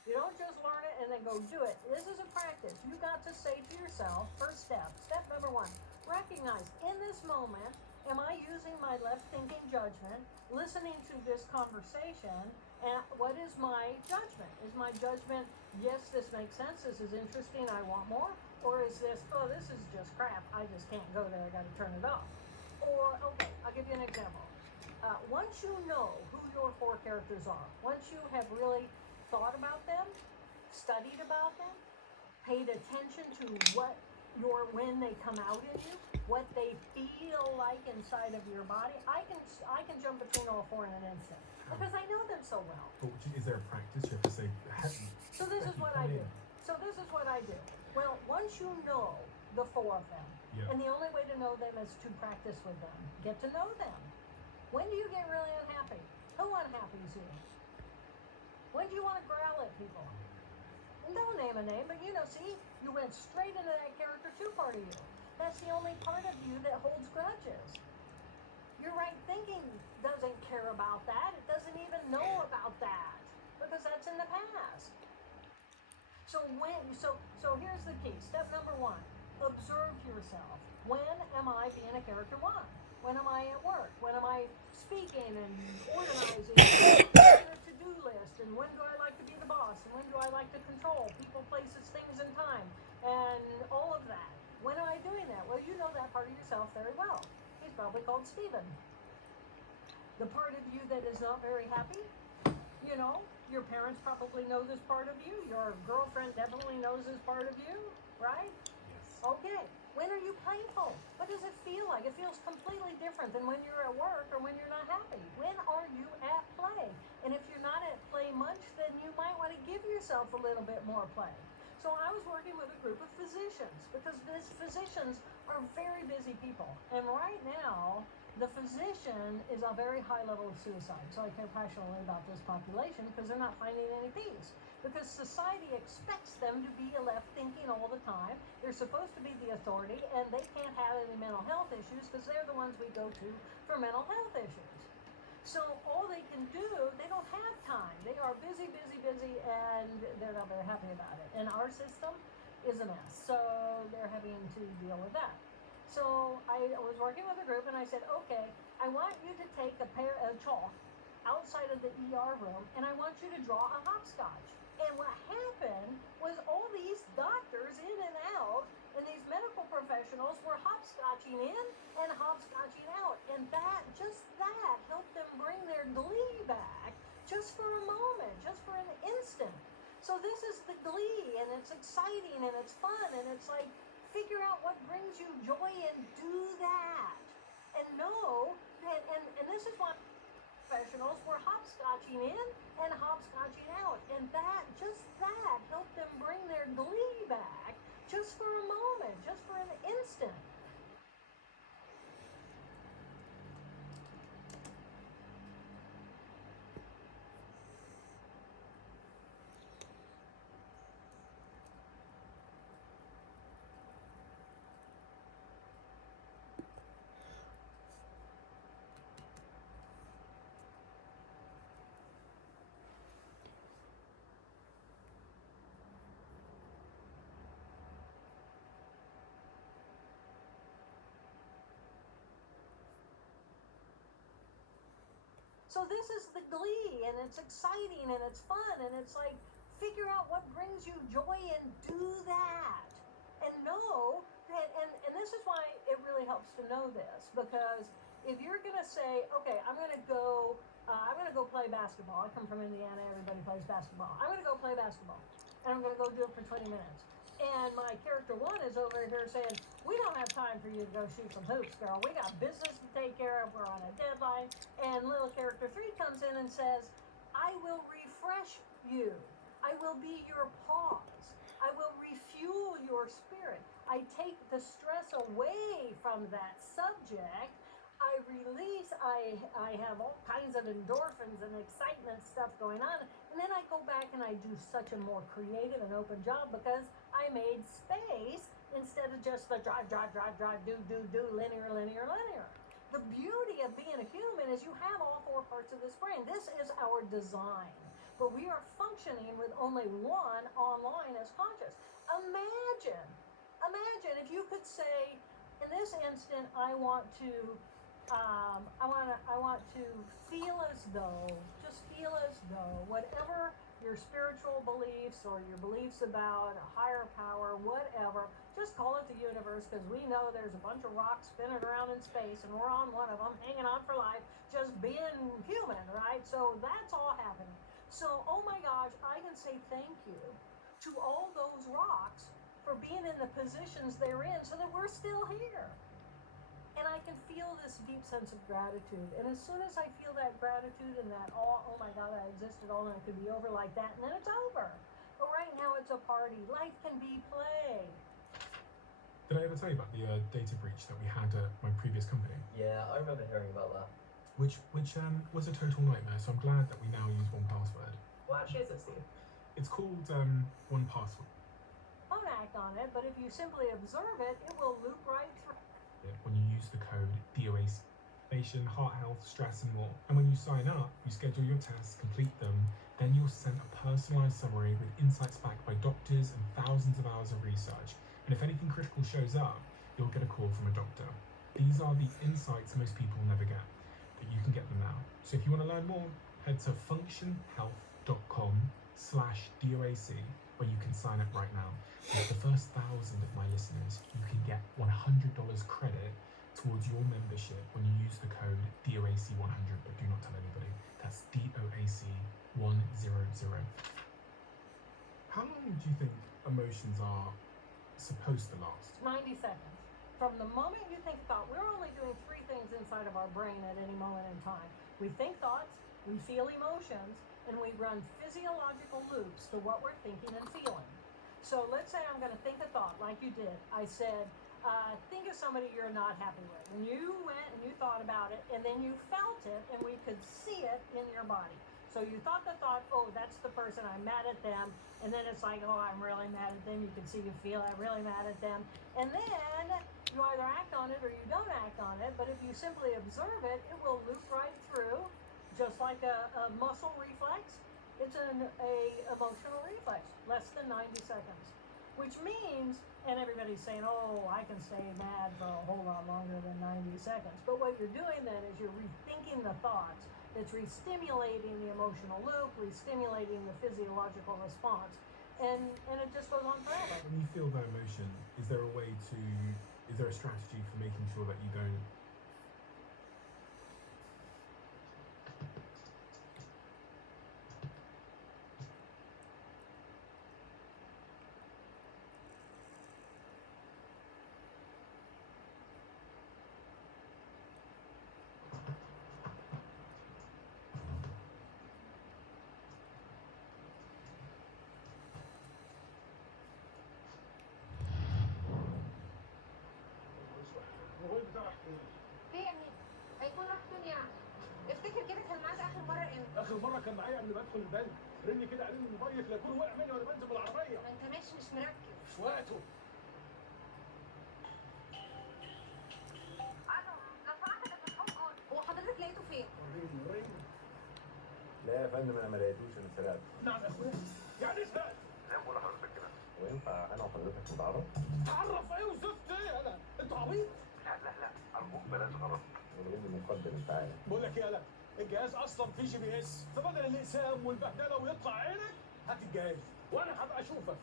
You don't just learn it and then go do it. This is a practice. You got to say to yourself, first step number one, recognize in this moment, am I using my left thinking judgment, listening to this conversation, and what is my judgment? Is my judgment, yes, this makes sense, this is interesting, I want more? Or is this, oh, this is just crap, I just can't go there, I got to turn it off? Or, okay, I'll give you an example. Once you know who your four characters are, once you have really thought about them, studied about them, paid attention to when they come out in you, what they feel like inside of your body, I can jump between all four in an instant because I know them so well. But is there a practice? You have to say, So this is what I do. Well, once you know the four of them, and the only way to know them is to practice with them. Get to know them. When do you get really unhappy? Who unhappies you? When do you want to growl at people? Don't name a name, but see, you went straight into that character 2 part of you. That's the only part of you that holds grudges. Your right thinking doesn't care about that. It doesn't even know about that because that's in the past. So here's the key. Step number 1, observe yourself. When am I being a character 1? When am I at work? When am I speaking and organizing a to-do list? And when do I like to be the boss? And when do I like to control people, places, things, and time? And all of that. When am I doing that? Well, you know that part of yourself very well. He's probably called Stephen. The part of you that is not very happy, your parents probably know this part of you. Your girlfriend definitely knows this part of you, right? Yes. Okay. When are you playful? What does it feel like? It feels completely different than when you're at work or when you're not happy. When are you at play? And if you're not at play much, then you might want to give yourself a little bit more play. So I was working with a group of physicians because these physicians are very busy people. And right now, the physician is a very high level of suicide. So I care passionately about this population because they're not finding any peace. Because society expects them to be left thinking all the time. They're supposed to be the authority, and they can't have any mental health issues because they're the ones we go to for mental health issues. So all they can do, they don't have time. They are busy, and they're not very happy about it. And our system is a mess. So they're having to deal with that. So I was working with a group, and I said, okay, I want you to take a pair of chalk outside of the ER room, and I want you to draw a hopscotch. And what happened was all these doctors in and out, and these medical professionals were hopscotching in and hopscotching out. And that helped them bring their glee back just for a moment, just for an instant. So this is the glee, and it's exciting, and it's fun, and it's like, figure out what brings you joy and do that. And know that, and this is why professionals were hopscotching in and hopscotching out. And that helped them bring their glee back just for a moment, just for an instant. So this is the glee, and it's exciting, and it's fun, and it's like, figure out what brings you joy and do that. And know that, and this is why it really helps to know this, because if you're gonna say, okay, I'm gonna go play basketball. I come from Indiana, everybody plays basketball. I'm gonna go play basketball, and I'm gonna go do it for 20 minutes. And my character one is over here saying, we don't have time for you to go shoot some hoops, girl. We got business to take care of. We're on a deadline. And little character 3 comes in and says, I will refresh you. I will be your pause. I will refuel your spirit. I take the stress away from that subject. I release, I have all kinds of endorphins and excitement stuff going on. And then I go back and I do such a more creative and open job because I made space instead of just the drive, do, linear. The beauty of being a human is you have all 4 parts of this brain. This is our design. But we are functioning with only one online as conscious. Imagine if you could say, in this instant, I want to feel as though whatever your spiritual beliefs or your beliefs about a higher power, whatever, just call it the universe, because we know there's a bunch of rocks spinning around in space and we're on one of them, hanging on for life, just being human, right? So that's all happening. So, oh my gosh, I can say thank you to all those rocks for being in the positions they're in so that we're still here. And I can feel this deep sense of gratitude. And as soon as I feel that gratitude and that awe, oh my God, I existed all and it could be over like that, and then it's over. But right now it's a party. Life can be play. Did I ever tell you about the data breach that we had at my previous company? Yeah, I remember hearing about that. Which was a total nightmare, so I'm glad that we now use 1Password. What actually is it, Steve? It's called 1Password. Don't act on it, but if you simply observe it, it will loop right through. When you use the code DOAC, nation, heart health, stress, and more. And when you sign up, you schedule your tests, complete them, then you're sent a personalized summary with insights backed by doctors and thousands of hours of research. And if anything critical shows up, you'll get a call from a doctor. These are the insights most people never get, but you can get them now. So if you want to learn more, head to functionhealth.com/DOAC, where you can sign up right now. For the first 1,000 of my listeners, you can get $100 credit towards your membership when you use the code DOAC100, but do not tell anybody. That's DOAC100. How long do you think emotions are supposed to last? 90 seconds. From the moment you think thought, we're only doing 3 things inside of our brain at any moment in time. We think thoughts, we feel emotions, and we run physiological loops to what we're thinking and feeling. So let's say I'm going to think a thought like you did. I said, think of somebody you're not happy with. And you went and you thought about it, and then you felt it, and we could see it in your body. So you thought the thought, oh, that's the person, I'm mad at them. And then it's like, oh, I'm really mad at them. You can see, you feel, I'm really mad at them. And then you either act on it or you don't act on it. But if you simply observe it, it will loop right through, just like a muscle reflex. It's a emotional reflex, less than 90 seconds. Which means, and everybody's saying, oh, I can stay mad for a whole lot longer than 90 seconds. But what you're doing then is you're rethinking the thoughts. It's re-stimulating the emotional loop, re-stimulating the physiological response. And it just goes on forever. When you feel that emotion, is there a strategy for making sure that you don't ليه يعني؟ هيكون راح فين يعني؟ افتكر كده كان معاك آخر مرة امتى؟ اخر مره كان معايا قبل ما ادخل البنك رن كده عليه الموبايل لا يكون وقع مني وانا بنزل بالعربيه ما انت ماشي مش مركز. مش وقته. الو لو سمحت التليفون جول. هو حضرتك لقيته فين؟ وريني. لا يا فندم انا ما لقيتوش، انا سرقته. نعم يا اخويا. يعني اسال. زي ما بقول لحضرتك كده. وينفع انا وحضرتك نتعرف؟ تعرف ايه وزفت ايه انا؟ انت عبيط؟ لا ارجوك بلاش غلط. ولاني مقدم انت عارف. بقول لك ايه يالا، الجهاز اصلا فيه GPS، فبدل الاقسام والبهدله ويطلع عينك هات الجهاز وانا هبقى اشوفك.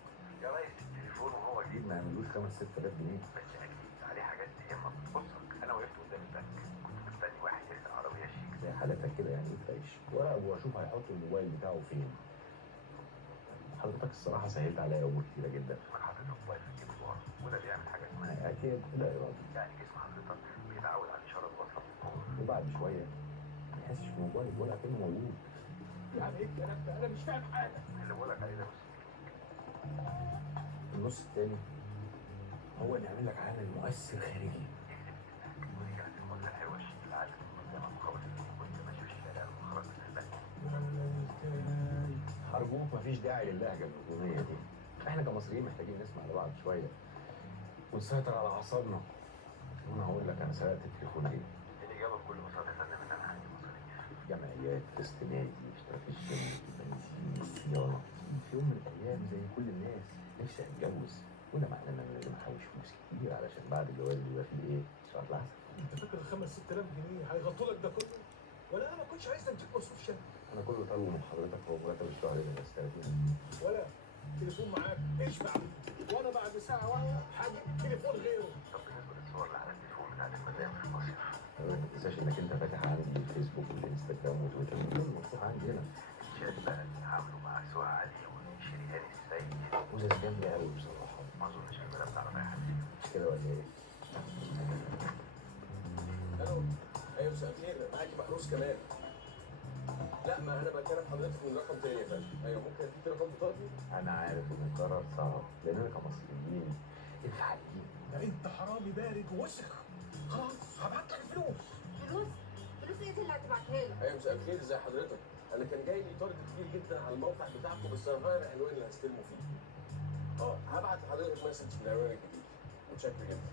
يا ريس التليفون وهو جديد ما يعملوش 5-6 آلاف جنيه. بس اكيد عليه حاجات تهمك. بص انا وقفت قدام البنك كنت مستني واحد يسرق عربيه شيك زي حالتك كده، يعني ايه تعيش وراقبه واشوف هيحط الموبايل بتاعه فين. حضرتك الصراحه سهلت عليا امور كتيره جدا. حاطط الموبايل في الجيب ورا وده بيعمل حاجه اسمها اكيد لا ارادي، يعني جسم حضرتك بيتعود على اشاره البصر وبعد شويه ما يحسش بالموبايل ولا كانه موجود. يعني ايه الكلام ده؟ انا مش فاهم حاجه. اللي بقول لك عليه ده النص التاني هو اللي يعمل لك عامل مؤثر خارجي. يعني المدة الحلوة الشيء العادي قدامك وخلاص كنت ماشي في الشارع وخرجت من البنك. أرجوك مفيش داعي للهجة الهجومية دي. احنا كمصريين محتاجين نسمع لبعض شوية ونسيطر على أعصابنا. وأنا هقول لك أنا سرقت التليفون ليه؟ الإجابة بكل بساطة يا فندم إن أنا عندي مصاريف. جمعيات، قسط نادي، اشتراك الجيم، البنزين، الصيانة. في يوم من الأيام زي كل الناس نفسي أتجوز، وده معناه إن أنا لازم أحوش فلوس كتير علشان بعد الجواز يبقى فيه إيه؟ شهر العسل. انت فاكر 5-6 آلاف جنيه هيغطوا لك ده كله؟ ولا انا ما كنتش عايز اديك مصروف شهري. أنا كل اللي طالبه من حضرتك هو مرتب الشهر ده بس 30. ولا تليفون معاك اشبع بيه، وانا بعد ساعه واحده هجيب تليفون غيره. طب بالنسبة للصور اللي على التليفون بتاعت المدام في مصر، ما تنساش إنك أنت فاتح عندي الفيسبوك والإنستجرام وتويتر كله مفتوح عندي هنا. الشات بقى اللي عامله مع سهى علي وشريهان السيد وزاز جامد قوي بصراحة. ما أظنش المدام تعرف أي حاجة مش كده ولا إيه؟ الو ايوه مساء الخير معاكي محروس كمان. لا ما انا بكلم حضرتك من رقم تاني يا فندم. ايوه ممكن اديك رقم بطاقتي؟ أنا عارف إن القرار صعب لأننا كمصريين الحقيقي. ده انت حرامي بارد ووسخ. خلاص هبعت لك فلوس. فلوس؟ فلوس ايه اللي هتبعتها لي؟ ايوه مساء الخير ازي حضرتك؟ انا كان جاي لي طرد كتير جدا على الموقع بتاعكم بس انا غير العنوان اللي هستلمه فيه. هبعت لحضرتك مسج من العنوان الجديد. متشكر جدا.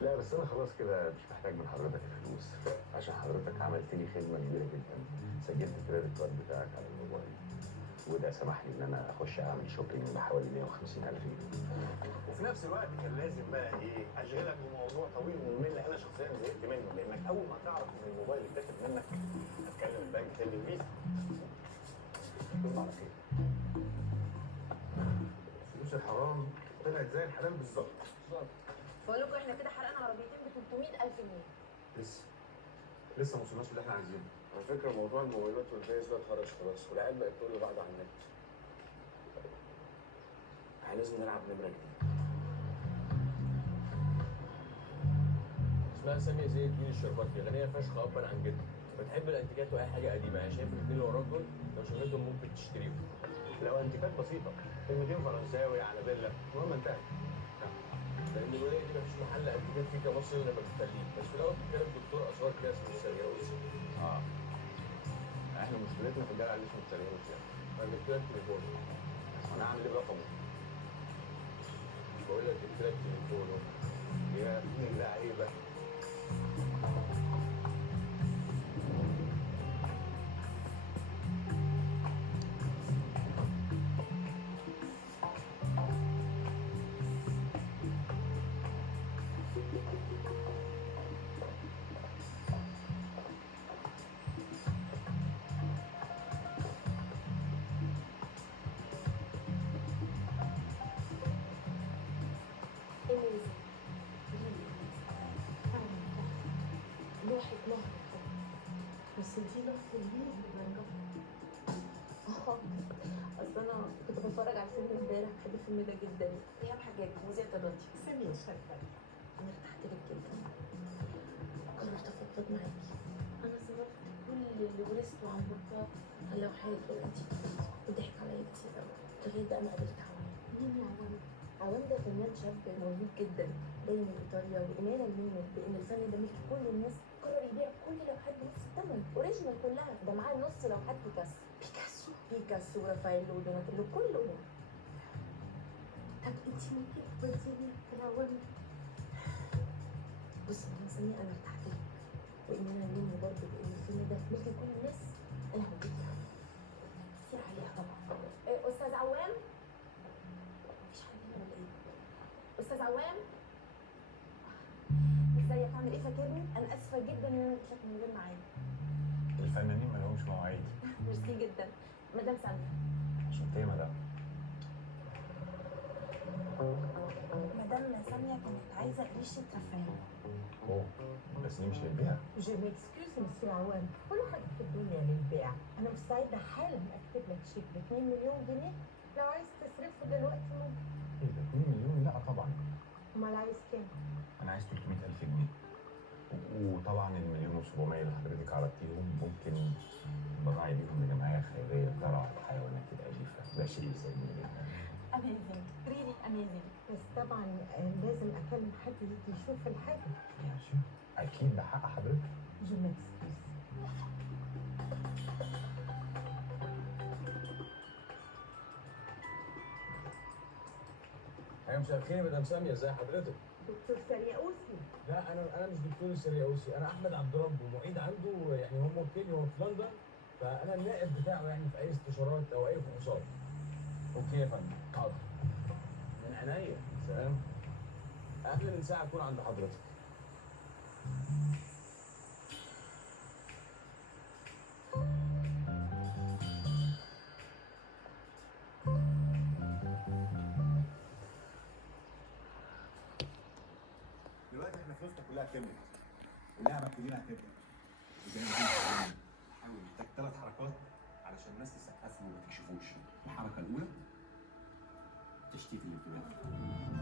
لا بس أنا خلاص كده مش محتاج من حضرتك الفلوس عشان حضرتك عملت لي خدمة كبيرة جدا. سجلت الكريدت كارد بتاعك على الموبايل وده سمح لي إن أنا أخش أعمل شوبينج بحوالي 150,000 جنيه. وفي نفس الوقت كان لازم بقى ايه اشغلك بموضوع طويل وممل انا شخصيا زهقت منه لانك اول ما تعرف ان الموبايل اتاخد منك هتكلم البنك تلغي الفيزا. تصبح على خير. فلوس الحرام طلعت زي الحلال بالظبط. بقول لكم احنا كده حرقنا عربيتين ب 300,000 جنيه. لسه ما وصلناش اللي احنا عايزينه. على فكره موضوع الموبايلات والفيز ده اتخرج خلاص والعيال بقت تقول له بعد عن النت. يعني لازم نلعب نمره جديده. اسمها سامية زي الدين الشرباتي، غنيه فشخ ابا عن جد، بتحب الانتيكات واي حاجه قديمه. يعني شايف الاثنين اللي وراك دول لو شافتهم ممكن تشتريهم. لو انتيكات بسيطه كلمتين فرنساوي على فيلا المهم انتهت. لان الولايه دي مفيش محل انتيكات فيه كمصري لما بتخليه. بس في الاول بتتكلم دكتور اثار كده اسمه السرياوسي. اه احنا مشكلتنا في الجدع اللي اسمه السريوس يعني. انا جبت لك تليفونه. انا هعمل ايه برقمه؟ بقول لك جبت لك تليفونه. يا ابن اللعيبه. لوحة نهر بس دي لوحة النيل اصل انا كنت بتفرج على الفيلم امبارح، بحب الفيلم ده جدا. فيها حاجات مذيعة الراديو. سامية شكلك. انا ارتحت لك جدا، قررت افضفض معاكي. انا صرفت كل اللي ورثته عن بابا على لوحات والانتيكات، وضحك عليا كتير قوي لغايه بقى ما قابلت عوام. مين يا عوام؟ عوام ده فنان شاب موهوب جدا جاي من ايطاليا، وإمانا منه بان الفن ده ملك كل الناس قرر يبيع كل لوحات بنص الثمن، اوريجينال كلها. ده معاه نص لوحات بيكاسو ورافائيل ودوناتيلو كلهم. طب انت ممكن توديني العوام؟ بصي يا سامية، انا ارتحت لك وإمانا منه برضه بان الفيلم ده ملك كل الناس. انا هوديك كتير عليها طبعا. استاذ عوام؟ مفيش حد هنا ولا ايه؟ استاذ عوام؟ ازيك، عامل ايه؟ فاكرني؟ انا اسفه جدا ان انا جيت من غير ميعاد. الفنانين ما لهمش مواعيد. ميرسي جدا. مدام سامية. شفت ايه مدام؟ مدام سامية كانت عايزة قريشة رفاهية. اوه بس دي مش للبيع. جو ميكسكيوز مسيو عوام، كل حاجة في الدنيا للبيع. أنا مستعدة حالا أكتب لك شيك ب 2 مليون جنيه لو عايز تصرفه دلوقتي ممكن. ايه ده 2 مليون؟ لا طبعا. أمال عايز كام؟ انا عايز 300,000 جنيه. وطبعا المليون و700 اللي حضرتك عرضتيهم ممكن براعي بيهم لجمعيه خيريه ترعى الحيوانات الاليفه. ده شيء يسعدني جدا. اميزنج، ريلي اميزنج. بس طبعا لازم أكلم حد يجي يشوف الحاجة. ماشي اكيد ده حق حضرتك. جو ميكسكيوز. يا مساء الخير يا مدام سامية، ازي حضرتك؟ دكتور سرياوسي. لا انا مش دكتور السرياوسي، انا احمد عبد رب ومعيد عنده. يعني هو موكلني، هو في لندن، فانا النائب بتاعه يعني في اي استشارات او اي فحوصات. اوكي يا فندم، حاضر. من عينيا. سلام. قبل من ساعه اكون عند حضرتك. دلوقتي احنا فلوسنا كلها كملت واللعبه كلنا هتبدا. حاول محتاج 3 حركات علشان الناس تسقف وما تكشفوش. الحركه الاولى تشتيت الانتباه.